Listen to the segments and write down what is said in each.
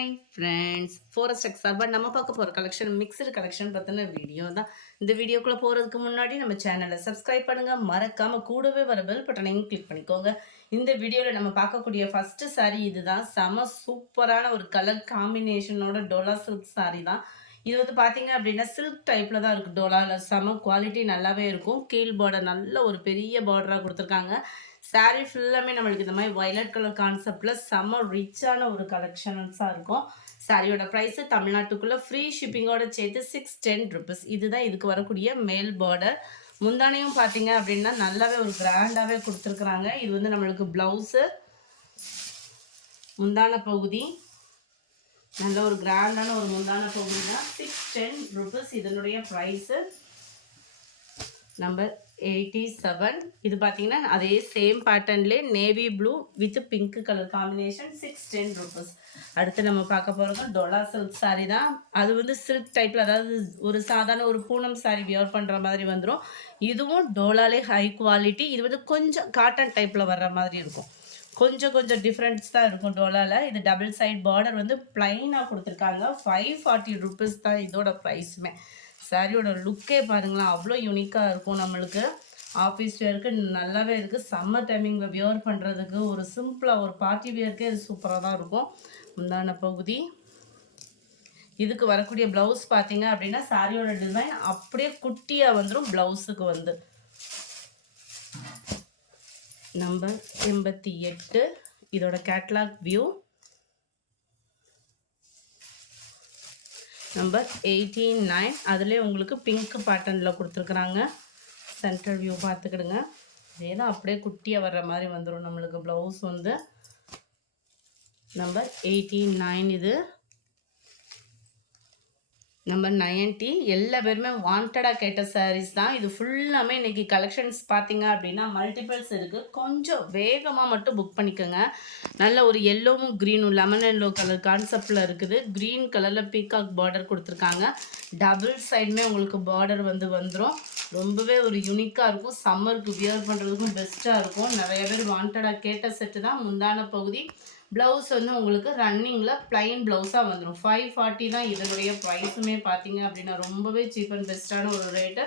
Hi friends, forest எக்ஸார்பாக நம்ம பார்க்க போகிற கலெக்ஷன் மிக்சடு கலெக்ஷன் பற்றின வீடியோ தான். இந்த வீடியோக்குள்ளே போகிறதுக்கு முன்னாடி நம்ம சேனலை சப்ஸ்கிரைப் பண்ணுங்கள், மறக்காமல் கூடவே வர பெல் பட்டனையும் கிளிக் பண்ணிக்கோங்க. இந்த வீடியோவில் நம்ம பார்க்கக்கூடிய ஃபஸ்ட்டு சாரீ இதுதான். செம சூப்பரான ஒரு கலர் காம்பினேஷனோட டோலா சில்க் சாரீ தான். இது வந்து பார்த்தீங்க அப்படின்னா சில்க் டைப்பில் தான் இருக்குது. டோலாவில் செம குவாலிட்டி நல்லாவே இருக்கும். கீழ் பார்டர் நல்ல ஒரு பெரிய பார்டராக கொடுத்துருக்காங்க. சாரீ ஃபுல்லாமே நம்மளுக்கு இந்த மாதிரி வயலட் கலர் கான்செப்டில் செம்ம ரிச்சான ஒரு கலெக்ஷன்ஸாக இருக்கும். சாரியோட ப்ரைஸு தமிழ்நாட்டுக்குள்ளே ஃப்ரீ ஷிப்பிங்கோட சேர்த்து 610 rupees. இதுதான் இதுக்கு வரக்கூடிய மேல் பார்டர். முந்தானையும் பார்த்தீங்க அப்படின்னா நல்லாவே ஒரு கிராண்டாகவே கொடுத்துருக்குறாங்க. இது வந்து நம்மளுக்கு ப்ளவுஸு, முந்தான பகுதி நல்ல ஒரு கிராண்டான ஒரு முந்தான பகுதி தான். 610 rupees இதனுடைய ப்ரைஸு. நம்பர் 87. இது பார்த்தீங்கன்னா அதே சேம் பேட்டர்ன்லேயே navy blue with pink colour combination. 610 rupees. அடுத்து நம்ம பார்க்க போகிறது டோலா சில்க் சாரீ தான். அது வந்து சில்க் டைப்பில், அதாவது ஒரு சாதாரண ஒரு பூனம் சாரீ வியர் பண்ணுற மாதிரி வந்துடும். இதுவும் டோலாலே ஹை குவாலிட்டி. இது வந்து கொஞ்சம் காட்டன் டைப்பில் வர்ற மாதிரி இருக்கும். கொஞ்சம் டிஃப்ரெண்ட்ஸ் தான் இருக்கும் டோலாவில். இது டபுள் சைட் பார்டர் வந்து ப்ளைனாக கொடுத்துருக்காங்க. 540 rupees தான் இதோட ப்ரைஸுமே. சாரியோட லுக்கே பாருங்களேன், அவ்வளோ யூனிக்காக இருக்கும். நம்மளுக்கு ஆஃபீஸ் வேருக்கு நல்லாவே இருக்குது. சம்மர் டைமிங்கில் வியர் பண்ணுறதுக்கு ஒரு சிம்பிளாக ஒரு பார்ட்டி வியருக்கே இது சூப்பராக தான் இருக்கும். முந்தான பகுதி. இதுக்கு வரக்கூடிய ப்ளவுஸ் பார்த்தீங்க அப்படின்னா சாரியோட டிசைன் அப்படியே குட்டியாக வந்துடும் ப்ளவுஸுக்கு வந்து. நம்பர் 88 இதோட கேட்லாக் வியூ. நம்பர் 89 அதுலேயே உங்களுக்கு பிங்க் பேட்டர்னில் கொடுத்துருக்குறாங்க. சென்டர் வியூ பார்த்துக்கிடுங்க. அதே தான் அப்படியே குட்டியாக வர்ற மாதிரி வந்துடும் நம்மளுக்கு ப்ளவுஸ் வந்து. நம்பர் 89 இது. நம்பர் 90 எல்லா பேருமே வாண்டடாக கேட்ட சாரீஸ் தான். இது ஃபுல்லாமே இன்றைக்கி கலெக்ஷன்ஸ் பார்த்தீங்க அப்படின்னா மல்டிபிள்ஸ் இருக்குது. கொஞ்சம் வேகமாக மட்டும் புக் பண்ணிக்கோங்க. நல்ல ஒரு எல்லோவும் க்ரீனும் லெமன் எல்லோ கலர் கான்செப்டில் இருக்குது. க்ரீன் கலரில் பீகாக் பார்டர் கொடுத்துருக்காங்க. டபுள் சைடுமே உங்களுக்கு பார்டர் வந்துடும். ரொம்பவே ஒரு யூனிக்காக இருக்கும். சம்மருக்கு வியர் பண்ணுறதுக்கும் பெஸ்ட்டாக இருக்கும். நிறைய பேர் வாண்டடாக கேட்ட செட்டு தான். முந்தான பகுதி. ப்ளவுஸ் வந்து உங்களுக்கு ரன்னிங்கில் ப்ளைன் ப்ளவுஸாக வந்துடும். 540 தான் இதனுடைய ப்ரைஸுமே பார்த்தீங்க அப்படின்னா ரொம்பவே சீப் அண்ட் பெஸ்ட்டான ஒரு ரேட்டு.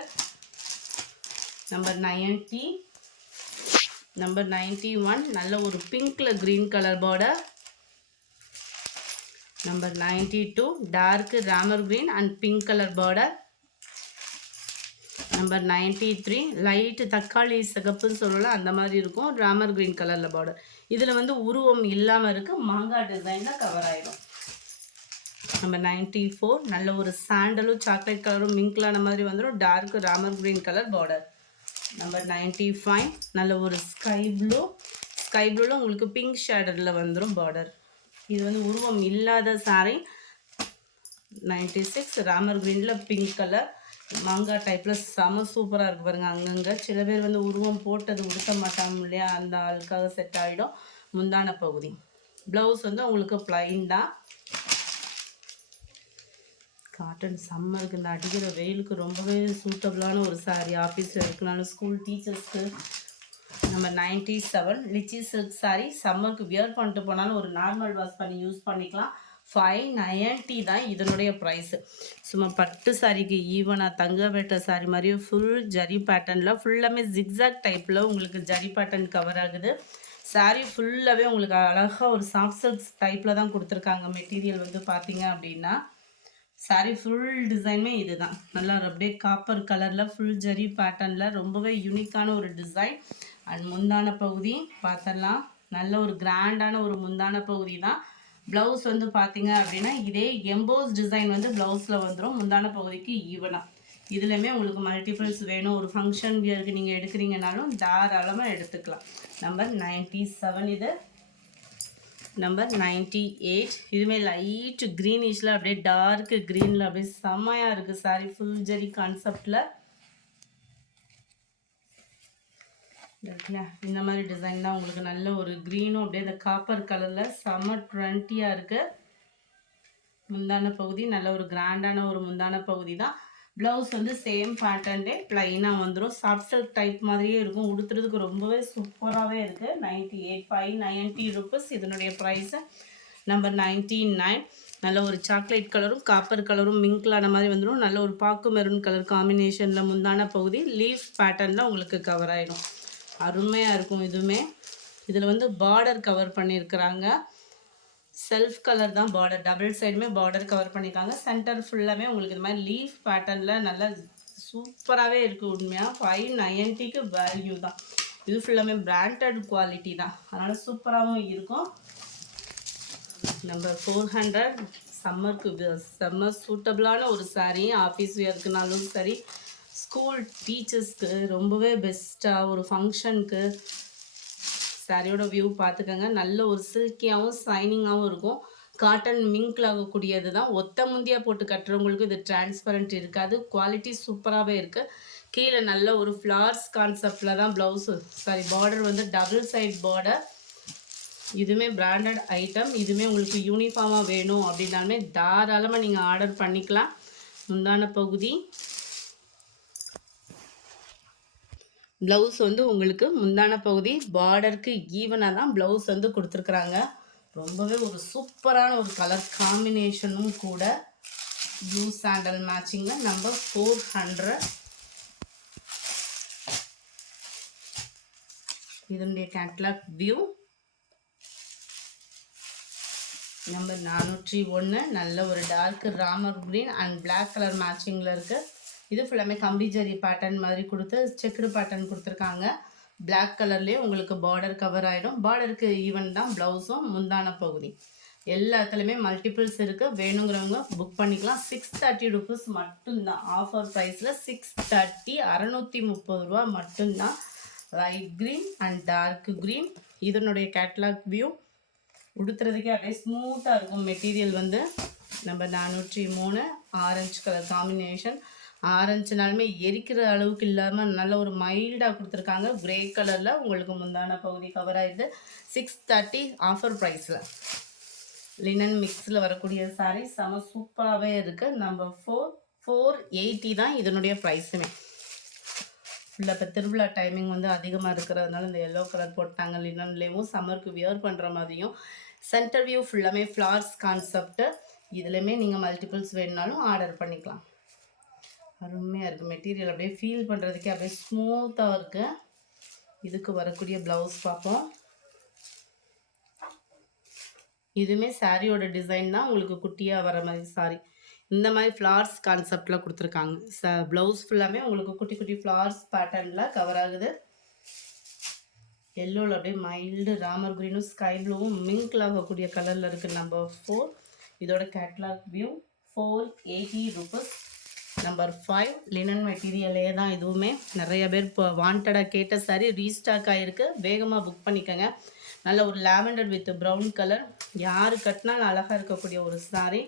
நம்பர் 90. நம்பர் 91 நல்ல ஒரு பிங்க்கில் green colour border. Number 92 dark Ramar green and pink colour border. Number 93 light தக்காளி சிகப்புன்னு சொல்லலாம், அந்த மாதிரி இருக்கும். ராமர் க்ரீன் கலரில் பார்டர். இதில் வந்து உருவம் இல்லாமல் இருக்குது. மாங்காய் டிசைனில் கவர் ஆகிடும். நம்பர் 94 நல்ல ஒரு சாண்டலும் சாக்லேட் கலரும் மிங்க்லான மாதிரி வந்துடும். Dark Ramar green colour border. Number 95 நல்ல ஒரு ஸ்கை ப்ளூவில் உங்களுக்கு பிங்க் ஷேடரில் வந்துடும் பார்டர். இது வந்து உருவம் இல்லாத சாரி. 96 ராமர் க்ரீனில் பிங்க் கலர் மாங்காய் டைப்பில் செம சூப்பராக இருக்குது பாருங்கள். அங்கங்கே சில பேர் வந்து உருவம் போட்டது உடுத்த மாட்டாங்க இல்லையா, அந்த ஆளுக்காக செட் ஆகிடும். முந்தான பகுதி. ப்ளவுஸ் வந்து உங்களுக்கு ப்ளைன் தான். காட்டன் சம்மருக்கு இந்த அடிக்கிற வெயிலுக்கு ரொம்பவே சூட்டபுளான ஒரு சாரீ. ஆஃபீஸில் இருக்கனாலும் ஸ்கூல் டீச்சர்ஸ்க்கு. Number 97 litchi silk sari. சம்மருக்கு வியர் பண்ணிட்டு போனாலும் ஒரு நார்மல் வாஷ் பண்ணி யூஸ் பண்ணிக்கலாம். 590 தான் இதனுடைய ப்ரைஸு. சும்மா பட்டு சாரிக்கு ஈவனாக தங்க வேட்ட சாரி மாதிரியே ஃபுல் ஜரி பேட்டர்னில் ஃபுல்லாமே ஜிக்ஸாக் டைப்பில் உங்களுக்கு ஜரி பேட்டர்ன் கவர் ஆகுது. சாரீ ஃபுல்லாகவே உங்களுக்கு அழகாக ஒரு சாஃப்ட் சில்க்ஸ் டைப்பில் தான் கொடுத்துருக்காங்க. மெட்டீரியல் வந்து பார்த்தீங்க அப்படின்னா சாரீ ஃபுல் டிசைனுமே இது தான். நல்லா அப்படியே காப்பர் கலரில் ஃபுல் ஜரி பேட்டர்னில் ரொம்பவே யூனிக்கான ஒரு டிசைன். அண்ட் முந்தான பகுதி பார்த்தலாம். நல்ல ஒரு கிராண்டான ஒரு முந்தான பகுதி தான். ப்ளவுஸ் வந்து பார்த்தீங்க அப்படின்னா இதே எம்போஸ் டிசைன் வந்து ப்ளவுஸில் வந்துடும். முந்தான பகுதிக்கு ஈவனாக. இதுலையுமே உங்களுக்கு மல்டிபிள்ஸ் வேணும், ஒரு ஃபங்க்ஷன் வியருக்கு நீங்கள் எடுக்கிறீங்கனாலும் தாராளமாக எடுத்துக்கலாம். நம்பர் 97 இது. நம்பர் 98 இதுவுமே லைட்டு க்ரீனிஷில் அப்படியே டார்க்கு க்ரீனில் அப்படியே செம்மையாக இருக்குது சாரி. ஃபுல் ஜரி கான்செப்டில் இந்த மாதிரி டிசைன் தான் உங்களுக்கு. நல்ல ஒரு க்ரீனும் அப்படியே இந்த காப்பர் கலரில் செம்ம ட்ரெண்டியாக இருக்குது. முந்தான பகுதி நல்ல ஒரு கிராண்டான ஒரு முந்தான பகுதி தான். ப்ளவுஸ் வந்து சேம் பேட்டர்ன்லே ப்ளைனாக வந்துடும். சாஃப்ட் சில்க் டைப் மாதிரியே இருக்கும். உடுத்துறதுக்கு ரொம்பவே சூப்பராகவே இருக்குது. 98 590 rupees இதனுடைய ப்ரைஸு. நம்பர் 99 நல்ல ஒரு சாக்லேட் கலரும் காப்பர் கலரும் மிங்க்லான மாதிரி வந்துடும். நல்ல ஒரு பாக்கு மெரூன் கலர் காம்பினேஷனில் முந்தான பகுதி லீஃப் பேட்டர்னில் உங்களுக்கு கவர் ஆகிடும். அருமையாக இருக்கும். இதுவுமே இதில் வந்து பார்டர் கவர் பண்ணியிருக்கிறாங்க. செல்ஃப் கலர் தான் பார்டர், டபுள் சைடுமே பார்டர் கவர் பண்ணியிருக்காங்க. சென்டர் ஃபுல்லாகவே உங்களுக்கு இது மாதிரி லீஃப் பேட்டர்னில் நல்லா சூப்பராகவே இருக்குது. உண்மையாக 590க்கு வேல்யூ தான். இது ஃபுல்லாமே பிராண்டட் குவாலிட்டி தான், அதனால் சூப்பராகவும் இருக்கும். நம்பர் 400 சம்மருக்கு செம்ம சூட்டபிளான ஒரு சாரீ. ஆஃபீஸ் வேர்க்குனாலும் சரி, ஸ்கூல் டீச்சர்ஸ்க்கு ரொம்பவே பெஸ்ட்டாக ஒரு ஃபங்க்ஷனுக்கு சாரியோட வியூ பார்த்துக்கோங்க. நல்ல ஒரு சில்கியாகவும் ஷைனிங்காகவும் இருக்கும். காட்டன் மிங்க்ல ஆகக்கூடியது தான். ஒத்த முந்தியாக போட்டு கட்டுறவங்களுக்கு இது டிரான்ஸ்பரண்ட் இருக்காது. குவாலிட்டி சூப்பராகவே இருக்குது. கீழே நல்ல ஒரு ஃப்ளார்ஸ் கான்செப்டில் தான் ப்ளவுஸு பார்டர் வந்து டபுள் சைட் பார்டர். இதுவுமே பிராண்டட் ஐட்டம். இதுவுமே உங்களுக்கு யூனிஃபார்மாக வேணும் அப்படின்னாலுமே தாராளமாக நீங்கள் ஆர்டர் பண்ணிக்கலாம். முந்தான பகுதி ப்ளவுஸ் வந்து உங்களுக்கு முந்தான பகுதி பார்டருக்கு ஈவனாக தான் ப்ளவுஸ் வந்து கொடுத்துருக்குறாங்க. ரொம்பவே ஒரு சூப்பரான ஒரு கலர் காம்பினேஷனும் கூட. ப்ளூ சாண்டல் மேட்சிங்கில் நம்பர் 400. இதனுடைய கேட்லாக் வியூ நம்பர் 401. நல்ல ஒரு dark Ramar green and black colour மேட்சிங்கில் இருக்குது. இது ஃபுல்லாமே கம்பி ஜரி பேட்டர்ன் மாதிரி கொடுத்து செக்குடு பேட்டர்ன் கொடுத்துருக்காங்க. பிளாக் கலர்லேயே உங்களுக்கு பார்டர் கவர் ஆகிடும். பார்டருக்கு ஈவன் தான் ப்ளவுஸும் முந்தான பகுதி. எல்லாத்துலேயுமே மல்டிபிள்ஸ் இருக்குது. வேணுங்கிறவங்க புக் பண்ணிக்கலாம். 630 ருபீஸ் மட்டும்தான். ஆஃபர் ப்ரைஸில் 630, 630 ரூபா மட்டும்தான். Light green and dark green. இதனுடைய கேட்லாக் வியூ உடுத்துறதுக்கே அப்படியே ஸ்மூத்தாக இருக்கும். மெட்டீரியல் வந்து நம்ம 403 ஆரஞ்சு கலர் காம்பினேஷன். ஆரஞ்சுனாலுமே எரிக்கிற அளவுக்கு இல்லாமல் நல்ல ஒரு மைல்டாக கொடுத்துருக்காங்க. கிரே கலரில் உங்களுக்கு முந்தான பகுதி கவர் ஆகிடுது. 630 ஆஃபர் ப்ரைஸில் லினன் மிக்ஸில் வரக்கூடிய சாரீ செம சூப்பராகவே இருக்குது. நம்பர் 480 தான் இதனுடைய ப்ரைஸுமே. ஃபுல்லாக இப்போ திருவிழா டைமிங் வந்து அதிகமாக இருக்கிறதுனால இந்த எல்லோ கலர் போட்டாங்க. லினன்லேயும் சம்மருக்கு வியர் பண்ணுற மாதிரியும். சென்டர் வியூ ஃபுல்லாமே ஃப்ளார்ஸ் கான்செப்ட்டு. இதுலேயுமே நீங்கள் மல்டிபிள்ஸ் வேணுனாலும் ஆர்டர் பண்ணிக்கலாம். அருமையாக இருக்குது. மெட்டீரியல் அப்படியே ஃபீல் பண்ணுறதுக்கே அப்படியே ஸ்மூத்தாக இருக்குது. இதுக்கு வரக்கூடிய ப்ளவுஸ் பார்ப்போம். இதுவுமே சாரியோட டிசைன் தான் உங்களுக்கு குட்டியாக வர மாதிரி சாரி. இந்த மாதிரி ஃப்ளார்ஸ் கான்செப்டில் கொடுத்துருக்காங்க. ப்ளவுஸ் ஃபுல்லாமே உங்களுக்கு குட்டி குட்டி ஃப்ளார்ஸ் பேட்டர்னில் கவர் ஆகுது. எல்லோவில் அப்படியே மைல்டு ராமர் க்ரீனும் ஸ்கை ப்ளூவும் மிங்க்ல ஆகக்கூடிய கலரில் இருக்குது. நம்பர் 4. இதோட catalogue view 480 rupees. Number 5 linen மெட்டீரியலே தான். இதுவுமே நிறைய பேர் இப்போ வாண்டடாக கேட்ட சாரி ரீஸ்டாக் ஆகிருக்கு. வேகமாக புக் பண்ணிக்கோங்க. நல்ல ஒரு லாவெண்டர் வித் ப்ரௌன் கலர். யார் கட்டினாலும் அழகாக இருக்கக்கூடிய ஒரு சாரி.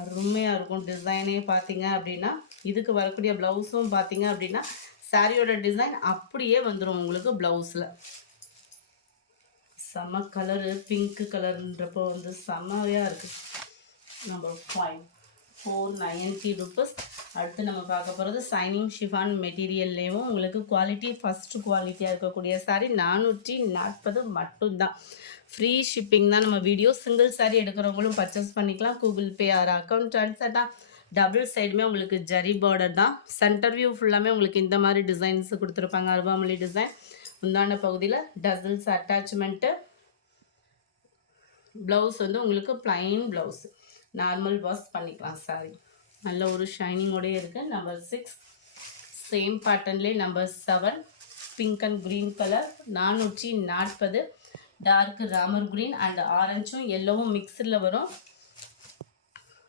அருமையாக இருக்கும். டிசைனே பார்த்தீங்க அப்படின்னா இதுக்கு வரக்கூடிய ப்ளவுஸும் பார்த்தீங்க அப்படின்னா சாரியோட டிசைன் அப்படியே வந்துடும் உங்களுக்கு ப்ளவுஸில். செம்ம கலரு பிங்க் கலர்ன்றப்போ வந்து செம்மையாக இருக்குது. Number 5 490 rupees. அடுத்து நம்ம பார்க்க போகிறது சைனிங் ஷிஃபான் மெட்டீரியல்லேயும் உங்களுக்கு குவாலிட்டி ஃபஸ்ட்டு குவாலிட்டியாக இருக்கக்கூடிய சாரி 440 மட்டும்தான். ஃப்ரீ ஷிப்பிங் தான் நம்ம வீடியோ. சிங்கிள் சாரி எடுக்கிறவங்களும் பர்ச்சேஸ் பண்ணிக்கலாம். Google Pay or account transfer தான். டபுள் சைடுமே உங்களுக்கு ஜரி பார்டர் தான். சென்டர் வியூ ஃபுல்லாமே உங்களுக்கு இந்த மாதிரி டிசைன்ஸ் கொடுத்துருப்பாங்க. அருவாமொழி டிசைன். முந்தான பகுதியில் டசல்ஸ் அட்டாச்மெண்ட்டு. ப்ளவுஸ் வந்து உங்களுக்கு ப்ளைன் ப்ளவுஸ். நார்மல் வாஷ் பண்ணிக்கலாம் சாரி. நல்ல ஒரு ஷைனிங்கோடய இருக்குது. நம்பர் 6 சேம் பேட்டர்ன்லேயே number 7 pink and green colour 440. Dark Ramar green and ஆரஞ்சும் எல்லோவும் மிக்ஸில் வரும்.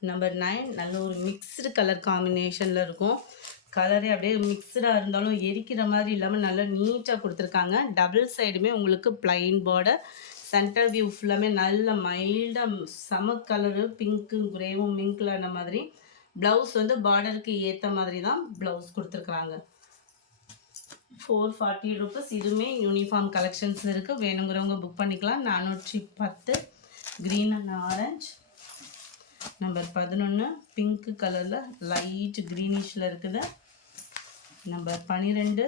நம்பர் 9 நல்ல ஒரு மிக்ஸ்டு கலர் காம்பினேஷனில் இருக்கும். கலரே அப்படியே மிக்ஸ்டாக இருந்தாலும் எரிக்கிற மாதிரி இல்லாமல் நல்லா நீட்டாக கொடுத்துருக்காங்க. டபுள் சைடுமே உங்களுக்கு ப்ளைன் பார்டர். சென்டர் வியூ ஃபுல்லாமே நல்ல மைல்டாக செம கலரு பிங்க்கு கிரேவும் மிங்க்லான மாதிரி. ப்ளவுஸ் வந்து பார்டருக்கு ஏற்ற மாதிரி தான் ப்ளவுஸ் கொடுத்துருக்குறாங்க. 440 ருபீஸ். இதுவுமே யூனிஃபார்ம் கலெக்ஷன்ஸ் இருக்குது. வேணுங்கிறவங்க புக் பண்ணிக்கலாம். 410 green and orange. Number 11 pink கலரில் லைட் க்ரீனிஷில் இருக்குது. Number 12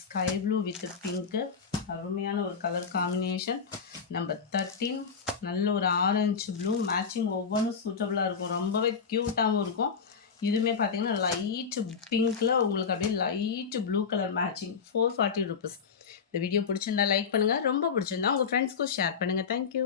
sky blue with pink, அருமையான ஒரு கலர் காம்பினேஷன். நம்பர் 13 நல்ல ஒரு ஆரஞ்சு ப்ளூ மேட்சிங், ஒவ்வொன்றும் சூட்டபுளாக இருக்கும், ரொம்பவே க்யூட்டாகவும் இருக்கும். இதுவுமே பார்த்தீங்கன்னா லைட் பிங்க்கில் உங்களுக்கு அப்படியே light blue colour matching. 440 rupees. இந்த வீடியோ பிடிச்சிருந்தா லைக் பண்ணுங்கள், ரொம்ப பிடிச்சிருந்தா உங்கள் ஃப்ரெண்ட்ஸ்க்கும் ஷேர் பண்ணுங்கள். தேங்க்யூ.